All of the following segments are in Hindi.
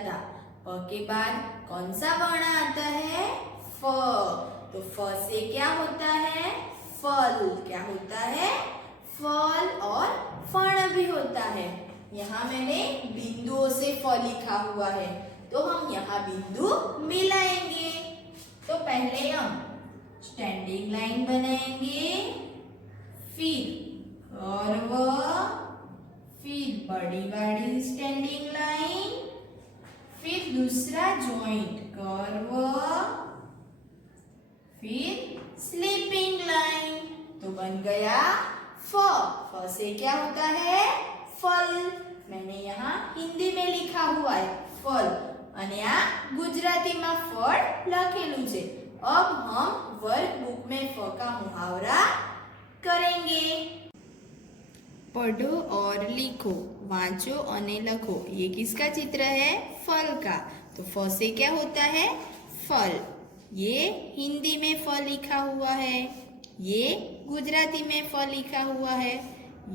था। प के बाद कौन सा वर्ण आता है? फ। तो फ से क्या होता है? फल। क्या होता है? फल। और फण भी होता है। यहाँ मैंने बिंदुओं से फ लिखा हुआ है, तो हम यहाँ बिंदु मिलाएंगे। तो पहले हम स्टैंडिंग लाइन बनाएंगे, फिर कर्व, फिर बड़ी वाली स्टैंडिंग लाइन, फिर दूसरा जॉइंट कर्व, फिर स्लीपिंग लाइन। तो बन गया फ। फ से क्या होता है? फल। मैंने यहाँ हिंदी में लिखा हुआ है फल, અને આ ગુજરાતીમાં ફળ લખેલું છે। अब हम वर्कबुक में फ का मुहावरा करेंगे। पढ़ो और लिखो, वांचो और लखो। ये किसका चित्र है? फल का। तो फ से क्या होता है? फल। ये हिंदी में फ लिखा हुआ है, ये गुजराती में फ लिखा हुआ है,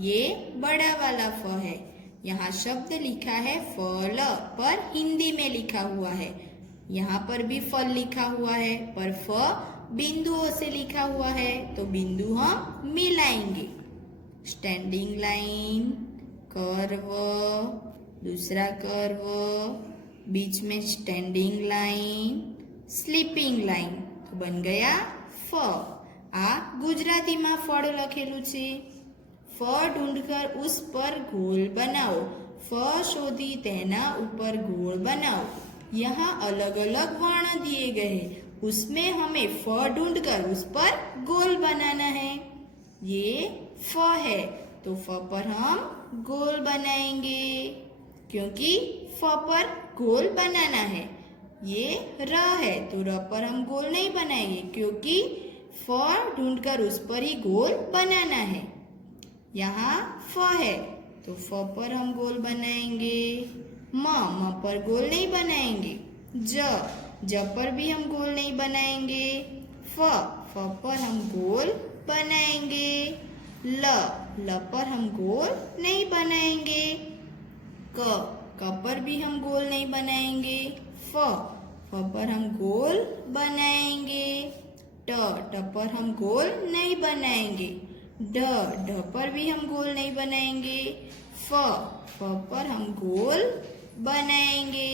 ये बड़ा वाला फ है। यहाँ शब्द लिखा है फल, पर हिंदी में लिखा हुआ है। यहाँ पर भी फल लिखा हुआ है, पर फ बिंदुओं से लिखा हुआ है, तो बिंदु हम मिलाएंगे। स्टैंडिंग लाइन, कर्व, दूसरा कर्व, बीच में स्टैंडिंग लाइन, स्लीपिंग लाइन। तो बन गया फ। आ गुजराती में फल लखेलू छे। फ ढूंढकर उस पर गोल बनाओ, फ शोधी तेना ऊपर गोल बनाओ। यहाँ अलग अलग वर्ण दिए गए हैं, उसमें हमें फ ढूंढकर उस पर गोल बनाना है। ये फ है, तो फ पर हम गोल बनाएंगे, क्योंकि फ पर गोल बनाना है। ये र है, तो र पर हम गोल नहीं बनाएंगे, क्योंकि फ ढूंढकर उस पर ही गोल बनाना है। यहाँ फ है, तो फ पर हम गोल बनाएंगे। म पर गोल नहीं बनाएंगे। ज पर भी हम गोल नहीं बनाएंगे। फ पर हम गोल बनाएंगे। ल पर हम गोल नहीं बनाएंगे। क पर भी हम गोल नहीं बनाएंगे। फ पर हम गोल बनाएंगे। ट पर हम गोल नहीं बनाएंगे। ढ पर भी हम गोल नहीं बनाएंगे। फ पर हम गोल बनाएंगे।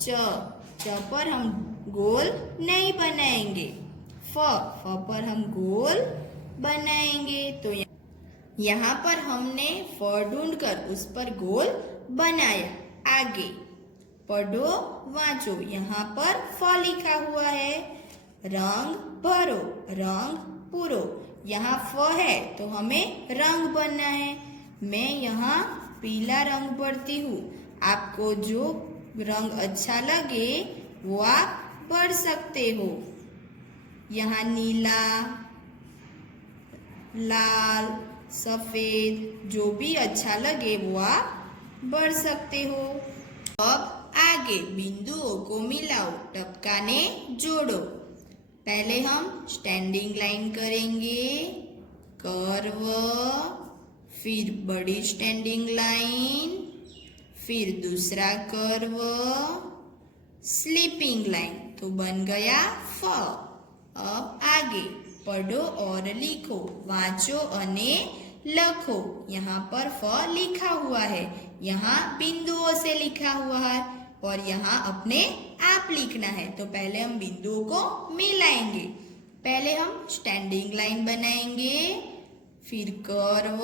च पर हम गोल नहीं बनाएंगे। फ पर हम गोल बनाएंगे। तो यहाँ पर हमने फ ढूंढकर उस पर गोल बनाया। आगे पढ़ो वांचो, यहाँ पर फ लिखा हुआ है। रंग भरो, रंग पूरो। यहाँ फ है, तो हमें रंग भरना है। मैं यहाँ पीला रंग भरती हूँ। आपको जो रंग अच्छा लगे वो आप भर सकते हो। यहाँ नीला, लाल, सफेद, जो भी अच्छा लगे वो आप भर सकते हो। अब आगे बिंदुओं को मिलाओ, टपकाने जोड़ो। पहले हम स्टैंडिंग लाइन करेंगे, कर्व, फिर बड़ी स्टैंडिंग लाइन, फिर दूसरा कर्व, स्लीपिंग लाइन। तो बन गया फ। अब आगे पढ़ो और लिखो, वांचो अने लखो। यहाँ पर फ लिखा हुआ है, यहाँ बिंदुओं से लिखा हुआ है, और यहाँ अपने आप लिखना है। तो पहले हम बिंदुओं को मिलाएंगे। पहले हम स्टैंडिंग लाइन बनाएंगे, फिर कर्व,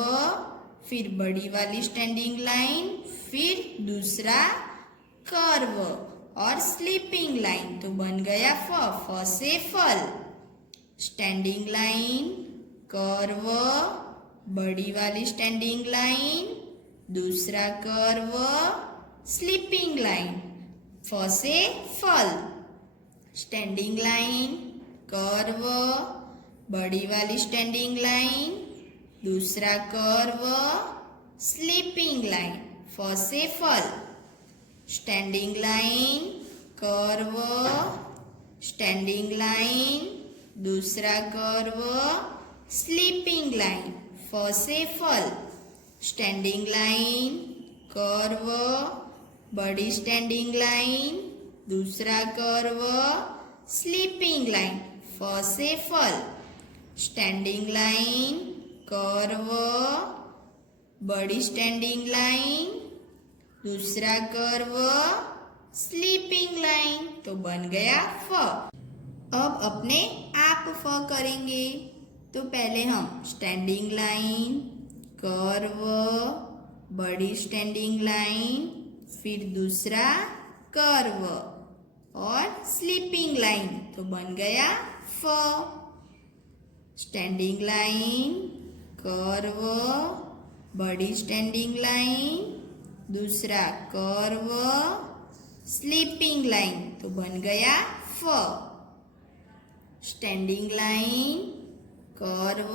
फिर बड़ी वाली स्टैंडिंग लाइन, फिर दूसरा कर्व और स्लीपिंग लाइन। तो बन गया फ से फल। स्टैंडिंग लाइन, कर्व, बड़ी वाली स्टैंडिंग लाइन, दूसरा कर्व, स्लीपिंग लाइन। फ से फल। स्टैंडिंग लाइन, कर्व, बड़ी वाली स्टैंडिंग लाइन, दूसरा कर्व, स्लीपिंग लाइन। फ से फल। Standing line, curve, standing line, दूसरा कर्व, स्लीपिंग लाइन। फ से फल। स्टैंडिंग लाइन, कर्व, बड़ी स्टैंडिंग लाइन, दूसरा कर्व स्लीपिंग लाइन। फ से फल, स्टैंडिंग लाइन, कर्व, बड़ी स्टैंडिंग लाइन, दूसरा कर्व स्लीपिंग लाइन। तो बन गया फ। अब अपने आप फ करेंगे। तो पहले हम स्टैंडिंग लाइन, कर्व, बड़ी स्टैंडिंग लाइन, फिर दूसरा कर्व और स्लीपिंग लाइन। तो बन गया फ। स्टैंडिंग लाइन, कर्व, बड़ी स्टैंडिंग लाइन, दूसरा कर्व, स्लीपिंग लाइन। तो बन गया फ। स्टैंडिंग लाइन, कर्व,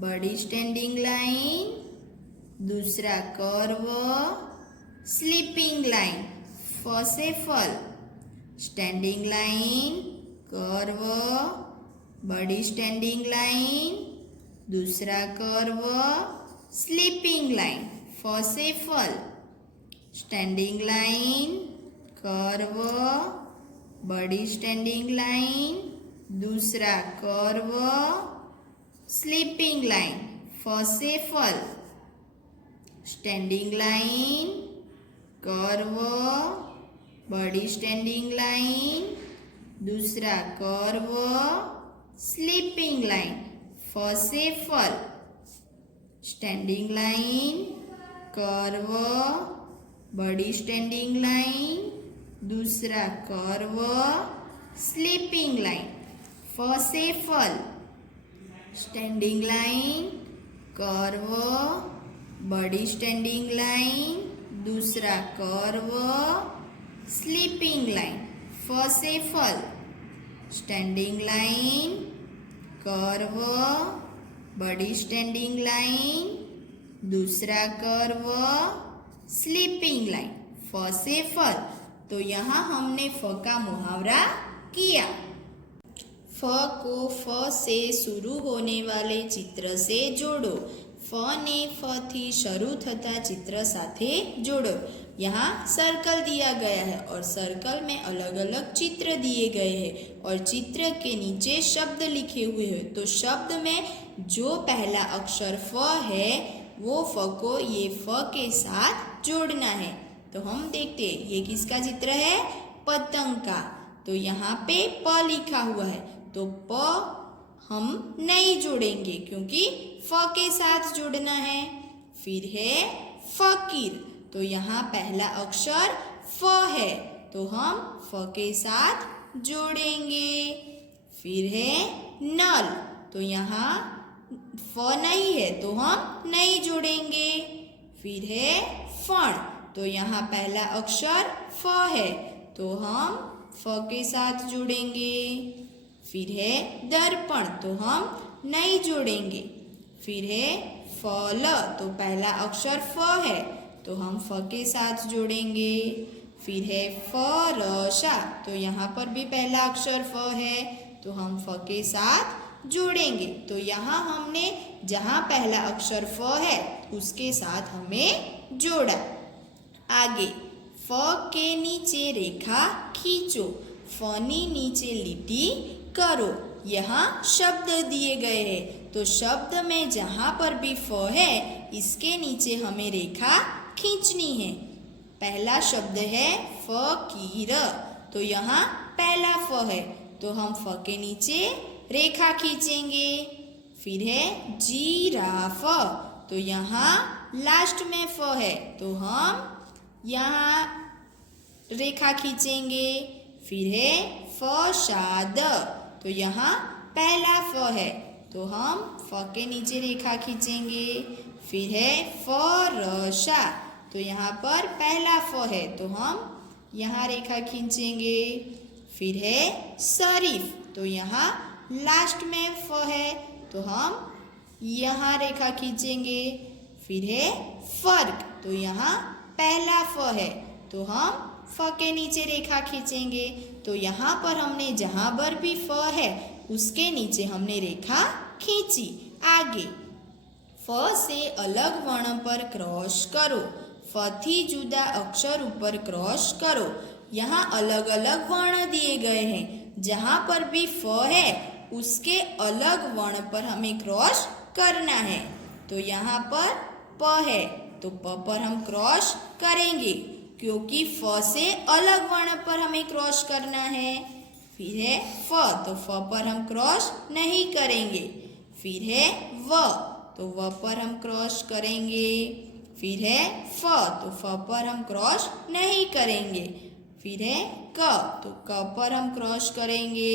बड़ी स्टैंडिंग लाइन, दूसरा कर्व, स्लीपिंग लाइन। फ से फल, स्टैंडिंग लाइन, कर्व, बड़ी स्टैंडिंग लाइन, दूसरा कर्व, स्लीपिंग लाइन। फ से फल, स्टैंडिंग लाइन, कर्व, बड़ी स्टैंडिंग लाइन, दूसरा कर्व, स्लीपिंग लाइन। फ से फल, स्टैंडिंग लाइन, कर्व, बड़ी स्टैंडिंग लाइन, दूसरा कर्व, स्लीपिंग लाइन। फ से फल, स्टैंडिंग लाइन, कर्व, बड़ी स्टैंडिंग लाइन, दूसरा कर्व, स्लीपिंग लाइन। फ से फल, स्टैंडिंग लाइन, कर्व, बड़ी स्टैंडिंग लाइन, दूसरा कर्व, स्लीपिंग लाइन। फ से फल, स्टैंडिंग लाइन, कर्व, बड़ी स्टैंडिंग लाइन, दूसरा कर्व, स्लीपिंग लाइन। फ से फल। तो यहाँ हमने फ का मुहावरा किया। फ को फ से शुरू होने वाले चित्र से जोड़ो। फ ने फ थी शरू थता चित्र साथे जोड़ो। यहाँ सर्कल दिया गया है और सर्कल में अलग अलग चित्र दिए गए हैं और चित्र के नीचे शब्द लिखे हुए हैं। तो शब्द में जो पहला अक्षर फ है वो फ को ये फ के साथ जोड़ना है। तो हम देखते हैं ये किसका चित्र है, पतंग का। तो यहाँ पे प लिखा हुआ है तो प हम नहीं जोड़ेंगे क्योंकि फ के साथ जोड़ना है। फिर है फकीर, तो यहाँ पहला अक्षर फ है तो हम फ के साथ जोड़ेंगे। फिर है नल, तो यहाँ फ नहीं है तो हम नहीं जोड़ेंगे। फिर है फण, तो यहाँ पहला अक्षर फ है तो हम फ के साथ जोड़ेंगे। फिर है दर्पण, तो हम नहीं जोड़ेंगे। फिर है फल, तो पहला अक्षर फ है तो हम फ के साथ जोड़ेंगे। फिर है फरसा, तो यहाँ पर भी पहला अक्षर फ है तो हम फ के साथ जोड़ेंगे। तो यहाँ हमने जहाँ पहला अक्षर फ है उसके साथ हमें जोड़ा। आगे फ के नीचे रेखा खींचो, फनी नीचे लिटी करो। यहाँ शब्द दिए गए हैं तो शब्द में जहाँ पर भी फ है इसके नीचे हमें रेखा खींचनी है। पहला शब्द है फकीर, तो यहाँ पहला फ है तो हम फ के नीचे रेखा खींचेंगे। फिर है जिराफ, तो यहाँ लास्ट में फ है तो हम यहाँ रेखा खींचेंगे। फिर है फसाद, तो यहाँ पहला फ है तो हम फ के नीचे रेखा खींचेंगे। फिर है फरसा, तो यहाँ पर पहला फ है तो हम यहाँ रेखा खींचेंगे। फिर है शरीफ, तो यहाँ लास्ट में फ है तो हम यहाँ रेखा खींचेंगे। फिर है फर्क, तो यहाँ पहला फ है तो हम फ के नीचे रेखा खींचेंगे। तो यहाँ पर हमने जहाँ पर भी फ है उसके नीचे हमने रेखा खींची। आगे फ से अलग वर्ण पर क्रॉस करो। फ थी जुदा अक्षर ऊपर क्रॉस करो। यहाँ अलग अलग वर्ण दिए गए हैं। जहाँ पर भी फ है उसके अलग वर्ण पर हमें क्रॉस करना है। तो यहाँ पर प है तो प पर हम क्रॉस करेंगे क्योंकि फ से अलग वर्ण पर हमें क्रॉस करना है। फिर है फ तो फ पर हम क्रॉस नहीं करेंगे। फिर है व तो व पर हम क्रॉस करेंगे। फिर है फ तो फ पर हम क्रॉस नहीं करेंगे। फिर है क तो क पर हम क्रॉस करेंगे।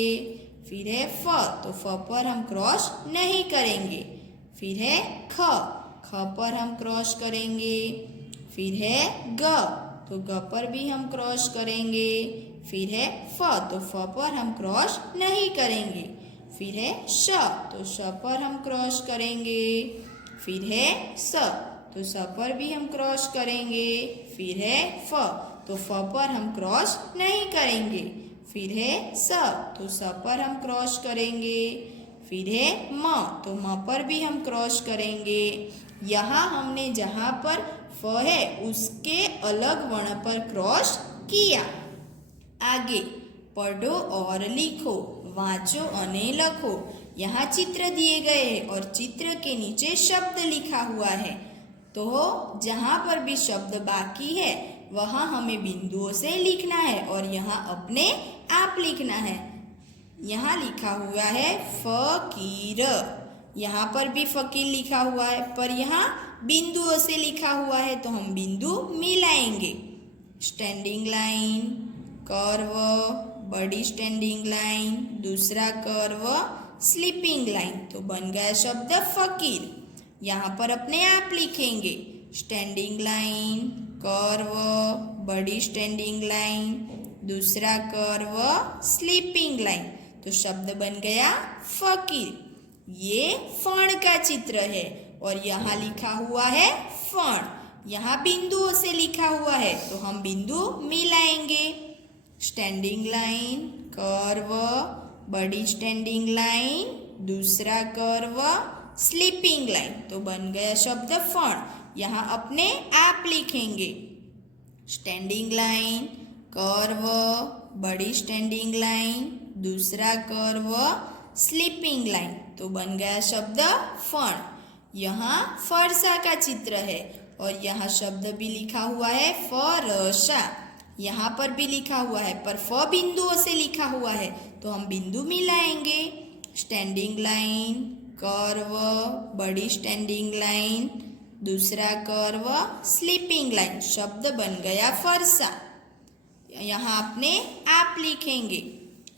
फिर है फ तो फ पर हम क्रॉस नहीं करेंगे। फिर है ख पर हम क्रॉस करेंगे। फिर है ग तो ग पर भी हम क्रॉस करेंगे। फिर है फ तो फ पर हम क्रॉस नहीं करेंगे। फिर है श तो श पर हम क्रॉस करेंगे। फिर है स तो स पर भी हम क्रॉस करेंगे। फिर है फ तो फ पर हम क्रॉस नहीं करेंगे। फिर है स तो स पर हम क्रॉस करेंगे। फिर है म तो म पर भी हम क्रॉस करेंगे। यहाँ हमने जहाँ पर फ है उसके अलग वर्ण पर क्रॉस किया। आगे पढ़ो और लिखो, वाँचो अने लखो। यहाँ चित्र दिए गए हैं और चित्र के नीचे शब्द लिखा हुआ है। तो जहाँ पर भी शब्द बाकी है वहाँ हमें बिंदुओं से लिखना है और यहाँ अपने आप लिखना है। यहाँ लिखा हुआ है फकीर। यहाँ पर भी फकीर लिखा हुआ है पर यहाँ बिंदुओं से लिखा हुआ है तो हम बिंदु मिलाएंगे। स्टैंडिंग लाइन, कर्व, बड़ी स्टैंडिंग लाइन, दूसरा कर्व, स्लीपिंग लाइन। तो बन गया शब्द फकीर। यहाँ पर अपने आप लिखेंगे स्टैंडिंग लाइन, कर्व, बड़ी स्टैंडिंग लाइन, दूसरा कर्व, स्लीपिंग लाइन। तो शब्द बन गया फकीर। ये फण का चित्र है और यहाँ लिखा हुआ है फण। यहाँ बिंदुओं से लिखा हुआ है तो हम बिंदु मिलाएंगे। स्टैंडिंग लाइन, कर्व, बड़ी स्टैंडिंग लाइन, दूसरा कर्व, स्लीपिंग लाइन। तो बन गया शब्द फण। यहाँ अपने आप लिखेंगे स्टैंडिंग लाइन, कर्व, बड़ी स्टैंडिंग लाइन, दूसरा कर्व, स्लीपिंग लाइन। तो बन गया शब्द फण। यहाँ फरसा का चित्र है और यहाँ शब्द भी लिखा हुआ है फरसा। यहाँ पर भी लिखा हुआ है पर फ बिंदुओं से लिखा हुआ है तो हम बिंदु मिलाएंगे। स्टैंडिंग लाइन, कर्व, बड़ी स्टैंडिंग लाइन, दूसरा कर्व, स्लीपिंग लाइन। शब्द बन गया फरसा। यहाँ अपने आप लिखेंगे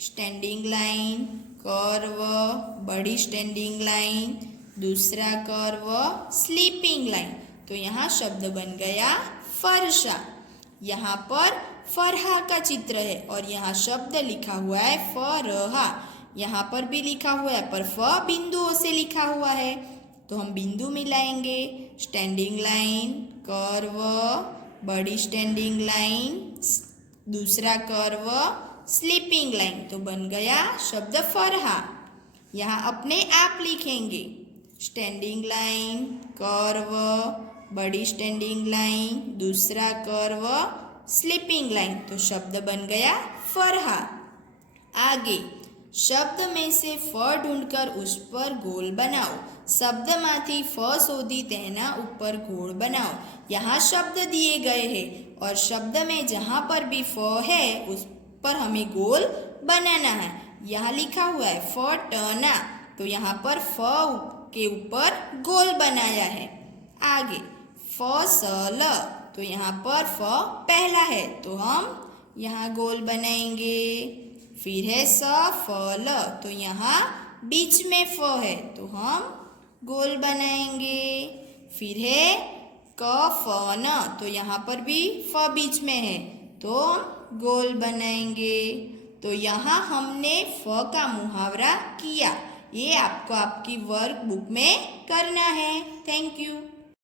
स्टैंडिंग लाइन, कर्व, बड़ी स्टैंडिंग लाइन, दूसरा कर्व, स्लीपिंग लाइन। तो यहाँ शब्द बन गया फरसा। यहाँ पर फरहा का चित्र है और यहाँ शब्द लिखा हुआ है फरहा। यहाँ पर भी लिखा हुआ है पर फ बिंदुओं से लिखा हुआ है तो हम बिंदु मिलाएंगे। स्टैंडिंग लाइन, कर्व, बड़ी स्टैंडिंग लाइन, दूसरा कर्व, स्लीपिंग लाइन। तो बन गया शब्द फरहा। यहाँ अपने आप लिखेंगे स्टैंडिंग लाइन, कर्व, बड़ी स्टैंडिंग लाइन, दूसरा कर्व, स्लीपिंग लाइन। तो शब्द बन गया फरहा। आगे शब्द में से फ ढूंढकर उस पर गोल बनाओ। शब्दमांथी फ शोधी तेना ऊपर गोल बनाओ। यहाँ शब्द दिए गए हैं और शब्द में जहाँ पर भी फ है उस पर हमें गोल बनाना है। यहाँ लिखा हुआ है फटना तो यहाँ पर फ के ऊपर गोल बनाया है। आगे फसल तो यहाँ पर फ पहला है तो हम यहाँ गोल बनाएंगे। फिर है सफल तो यहाँ बीच में फ है तो हम गोल बनाएंगे। फिर है कफन तो यहाँ पर भी फ बीच में है तो हम गोल बनाएंगे। तो यहाँ हमने फ का मुहावरा किया। ये आपको आपकी वर्क बुक में करना है। Thank you.